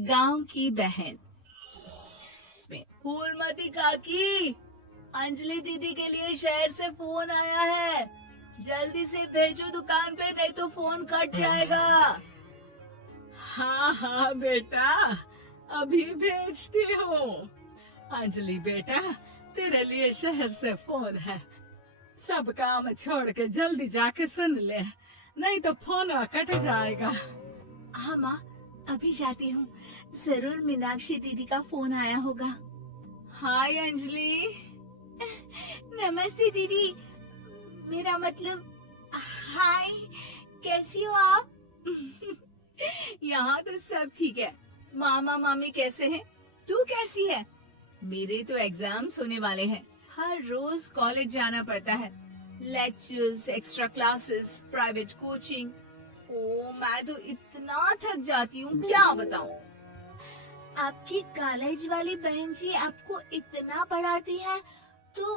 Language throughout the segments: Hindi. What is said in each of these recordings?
गांव की बहन। फूलमती काकी, अंजलि दीदी के लिए शहर से फोन आया है। जल्दी से भेजो दुकान पे, नहीं तो फोन कट जाएगा। हाँ हाँ बेटा, अभी भेजती हूँ। अंजलि बेटा, तेरे लिए शहर से फोन है। सब काम छोड़ के जल्दी जाके सुन ले, नहीं तो फोन कट जाएगा। हाँ माँ, अभी जाती हूँ। जरूर मीनाक्षी दीदी का फोन आया होगा। हाय अंजलि। नमस्ते दीदी, मेरा मतलब हाय, कैसी हो आप? यहाँ तो सब ठीक है। मामा मामी कैसे हैं? तू कैसी है? मेरे तो एग्जाम्स होने वाले हैं। हर रोज कॉलेज जाना पड़ता है। Lectures, extra classes, private coaching. Oh, मैं तो इतना थक जाती हूँ, क्या बताऊँ। आपकी कॉलेज वाली बहन जी आपको इतना पढ़ाती है, तो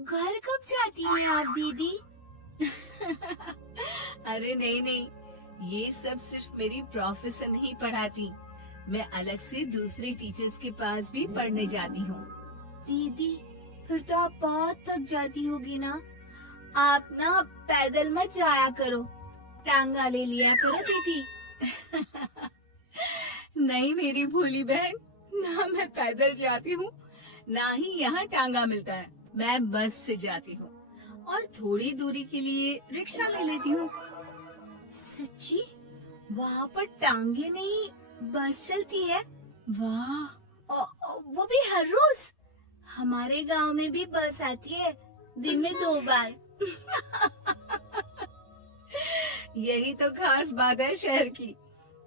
घर कब जाती हैं आप दीदी? अरे नहीं नहीं, ये सब सिर्फ मेरी प्रोफेसर नहीं पढ़ाती। मैं अलग से दूसरे टीचर्स के पास भी पढ़ने जाती हूँ। दीदी, फिर तो आप बहुत थक जाती होगी ना। आप ना पैदल मत जाया करो, टांगा ले लिया करो दीदी। नहीं मेरी भोली बहन, ना मैं पैदल जाती हूँ, ना ही यहाँ टांगा मिलता है। मैं बस से जाती हूँ और थोड़ी दूरी के लिए रिक्शा ले लेती हूँ। सच्ची? वहाँ पर टांगे नहीं, बस चलती है? वाह, वो भी हर रोज? हमारे गांव में भी बस आती है, दिन में 2 बार। यही तो खास बात है शहर की।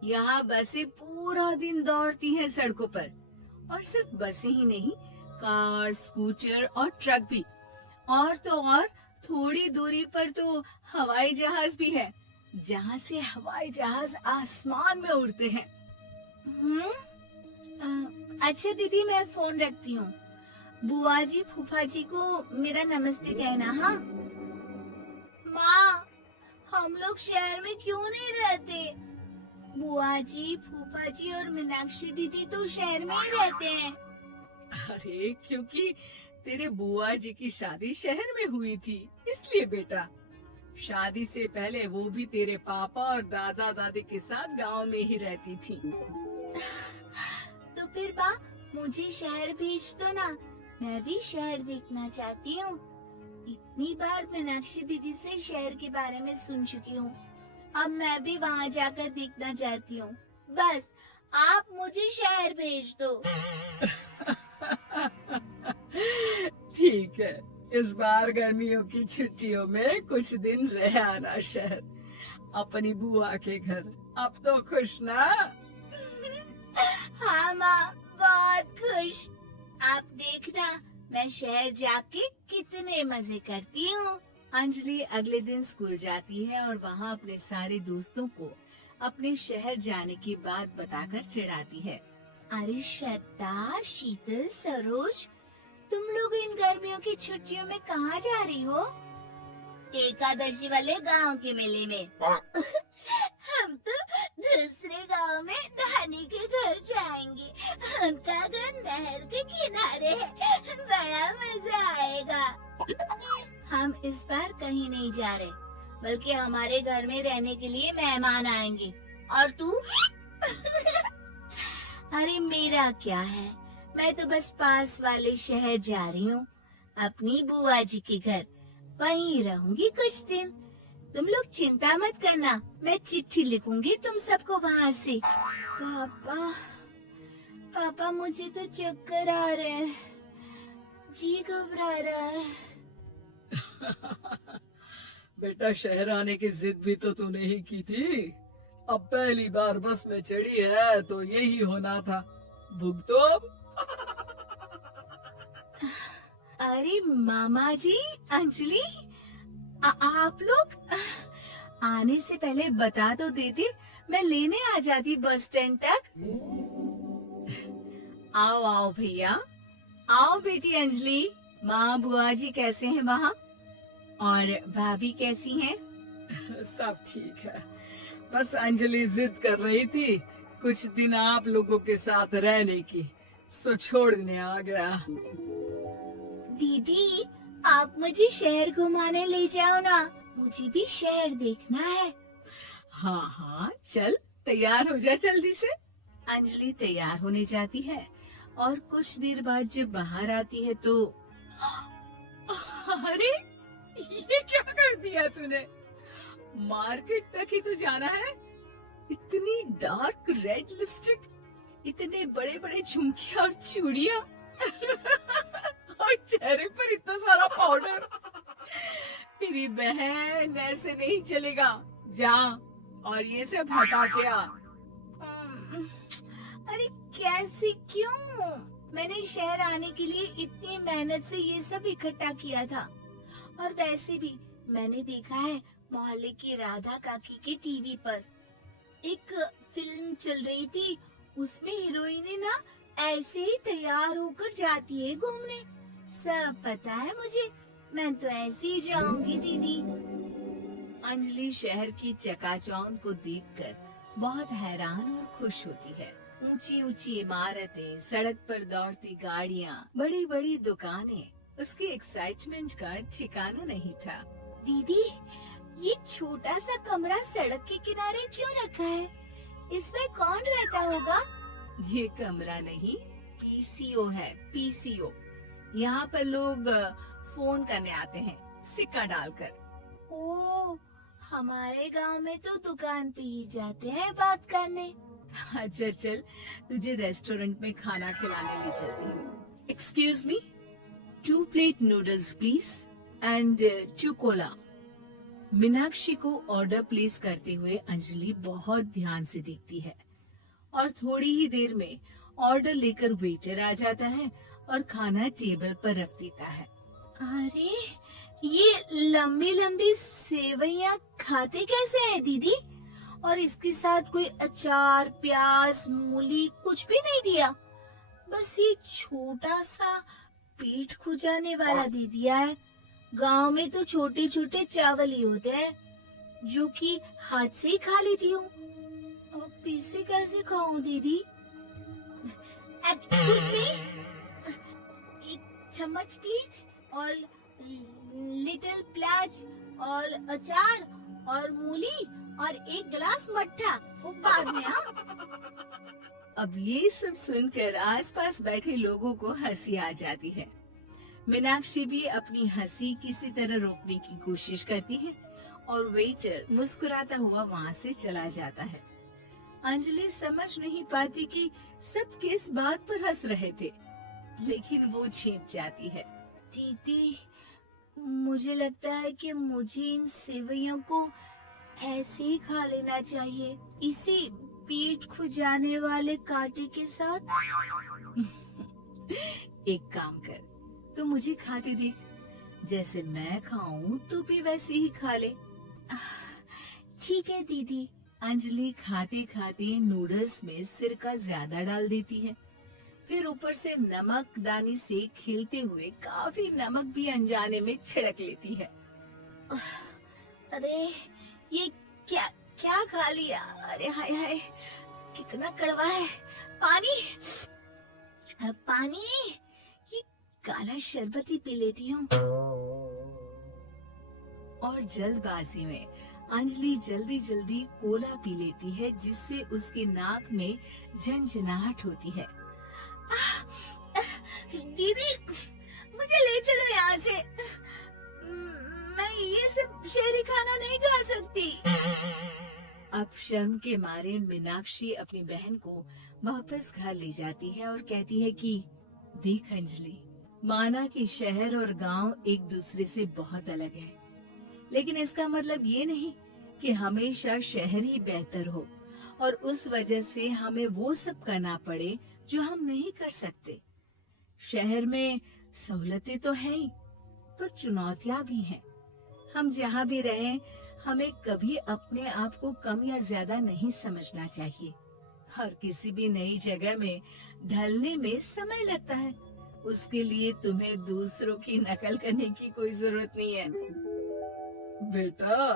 यहाँ बसें पूरा दिन दौड़ती हैं सड़कों पर। और सिर्फ बसें ही नहीं, कार, स्कूटर और ट्रक भी। और तो और थोड़ी दूरी पर तो हवाई जहाज भी है, जहाँ से हवाई जहाज आसमान में उड़ते हैं। अच्छा दीदी, मैं फोन रखती हूँ। बुआ जी फूफा जी को मेरा नमस्ते कहना। हाँ माँ, हम लोग शहर में क्यों नहीं रहते? बुआ जी, फूफा जी और मीनाक्षी दीदी तो शहर में ही रहते हैं। अरे क्योंकि तेरे बुआ जी की शादी शहर में हुई थी, इसलिए बेटा। शादी से पहले वो भी तेरे पापा और दादा दादी के साथ गांव में ही रहती थी। तो फिर बा, मुझे शहर भेज दो ना, मैं भी शहर देखना चाहती हूँ। इतनी बार मीनाक्षी दीदी से शहर के बारे में सुन चुकी हूँ, अब मैं भी वहाँ जाकर देखना चाहती हूँ। बस आप मुझे शहर भेज दो। ठीक है, इस बार गर्मियों की छुट्टियों में कुछ दिन रह आना शहर, अपनी बुआ के घर। अब तो खुश ना? हाँ माँ, बहुत खुश। आप देखना, मैं शहर जाके कितने मजे करती हूँ। अंजलि अगले दिन स्कूल जाती है और वहाँ अपने सारे दोस्तों को अपने शहर जाने की बात बताकर चिढ़ाती है। अरे श्वेता, शीतल, सरोज, तुम लोग इन गर्मियों की छुट्टियों में कहाँ जा रही हो? एकादशी वाले गांव के मेले में। हम तो दूसरे गांव में नानी के घर जाएंगे। उनका घर नहर के किनारे है, बड़ा मजा आएगा। हम इस बार कहीं नहीं जा रहे, बल्कि हमारे घर में रहने के लिए मेहमान आएंगे। और तू? अरे मेरा क्या है, मैं तो बस पास वाले शहर जा रही हूँ, अपनी बुआ जी के घर। वहीं रहूंगी कुछ दिन। तुम लोग चिंता मत करना, मैं चिट्ठी लिखूंगी तुम सबको वहाँ से। पापा, मुझे तो चक्कर आ रहे हैं, जी घबरा रहा है। बेटा, शहर आने की जिद भी तो तूने ही की थी। अब पहली बार बस में चढ़ी है तो यही होना था। भुगतो। अरे मामा जी, अंजलि, आप लोग आने से पहले बता तो देते, मैं लेने आ जाती बस स्टैंड तक। आओ आओ भैया, आओ बेटी अंजलि। माँ बुआ जी कैसे हैं वहाँ? और भाभी कैसी हैं? सब ठीक है, बस अंजलि जिद कर रही थी कुछ दिन आप लोगों के साथ रहने की, सो छोड़ने आ गया। दीदी, आप मुझे शहर घुमाने ले जाओ ना, मुझे भी शहर देखना है। हाँ हाँ, चल तैयार हो जा जल्दी से। अंजलि तैयार होने जाती है और कुछ देर बाद जब बाहर आती है तो अरे, ये क्या कर दिया तूने? मार्केट तक ही तो जाना है। इतनी डार्क रेड लिपस्टिक, इतने बड़े बड़े झुमके और चूड़ियां और चेहरे पर इतना सारा पाउडर। मेरी बहन, ऐसे नहीं चलेगा। जा और ये सब हटा के आ। अरे कैसे, क्यों? मैंने शहर आने के लिए इतनी मेहनत से ये सब इकट्ठा किया था। और वैसे भी मैंने देखा है मोहल्ले की राधा काकी के टीवी पर एक फिल्म चल रही थी, उसमें हीरोइन ना ऐसे ही तैयार होकर जाती है घूमने। सब पता है मुझे, मैं तो ऐसे ही जाऊंगी दीदी। अंजलि शहर की चकाचौंध को देखकर बहुत हैरान और खुश होती है। ऊंची ऊंची इमारतें, सड़क पर दौड़ती गाड़ियां, बड़ी बड़ी दुकानें, उसकी एक्साइटमेंट का ठिकाना नहीं था। दीदी, ये छोटा सा कमरा सड़क के किनारे क्यों रखा है? इसमें कौन रहता होगा? ये कमरा नहीं, पीसीओ है, पीसीओ। यहाँ पर लोग फोन करने आते हैं, सिक्का डालकर। ओ, हमारे गांव में तो दुकान पे ही जाते हैं बात करने। अच्छा चल, तुझे रेस्टोरेंट में खाना खिलाने ले चलती हूँ। Excuse me, 2 plate noodles please and 2 Cola. Meenakshi को ऑर्डर प्लेस करते हुए अंजलि बहुत ध्यान से देखती है और थोड़ी ही देर में ऑर्डर लेकर वेटर आ जाता है और खाना टेबल पर रख देता है। अरे, ये लंबी लंबी सेवइयां खाते कैसे हैं दीदी? और इसके साथ कोई अचार, प्याज, मूली कुछ भी नहीं दिया, बस ये छोटा सा पेट खुजाने वाला दे दिया है। गांव में तो छोटे छोटे चावल ही होते हैं जो कि हाथ से ही खा लेती हूँ। अब इसे कैसे खाऊं दीदी? एक्सक्यूज मी, एक चम्मच प्लीज, और लिटिल प्याज और अचार और मूली और एक गिलास मट्ठा, वो बाद में। अब ये सब सुनकर आसपास बैठे लोगों को हंसी आ जाती है। मीनाक्षी भी अपनी हंसी किसी तरह रोकने की कोशिश करती है और वेटर मुस्कुराता हुआ वहाँ से चला जाता है। अंजलि समझ नहीं पाती कि सब किस बात पर हंस रहे थे, लेकिन वो जीत जाती है। दीदी, मुझे लगता है कि मुझे इन सेवइयों को ऐसे ही खा लेना चाहिए, इसी पेट खुजाने वाले कांटे के साथ। एक काम कर, तो मुझे खाते देख, जैसे मैं खाऊं तू भी वैसे ही खा ले। ठीक है दीदी। अंजलि खाते खाते नूडल्स में सिरका ज्यादा डाल देती है, फिर ऊपर से नमक दानी से खिलते हुए काफी नमक भी अनजाने में छिड़क लेती है। अरे, ये क्या क्या खा लिया? अरे हाय हाय, कितना कड़वा है। पानी, पानी, ये काला शरबत ही पी लेती हूँ। और जल्दबाजी में अंजलि जल्दी जल्दी कोला पी लेती है, जिससे उसके नाक में झंझनाहट होती है। दीदी, मुझे ले चलो यहाँ से। मैं ये सब शहरी खाना नहीं खा सकती। अब शर्म के मारे मीनाक्षी अपनी बहन को वापस घर ले जाती है और कहती है कि देख अंजलि, माना कि शहर और गांव एक दूसरे से बहुत अलग है, लेकिन इसका मतलब ये नहीं कि हमेशा शहर ही बेहतर हो और उस वजह से हमें वो सब करना पड़े जो हम नहीं कर सकते। शहर में सहूलतें तो है ही, पर चुनौतियां भी हैं। हम जहाँ भी रहें, हमें कभी अपने आप को कम या ज्यादा नहीं समझना चाहिए। हर किसी भी नई जगह में ढलने में समय लगता है, उसके लिए तुम्हें दूसरों की नकल करने की कोई जरूरत नहीं है। बेटा,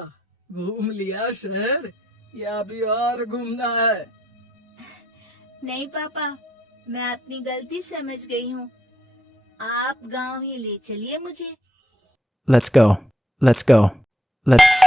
घूम लिया शहर या अभी और घूमना है? नहीं पापा, मैं अपनी गलती समझ गई हूँ। आप गांव ही ले चलिए मुझे। Let's go. Let's go. Let's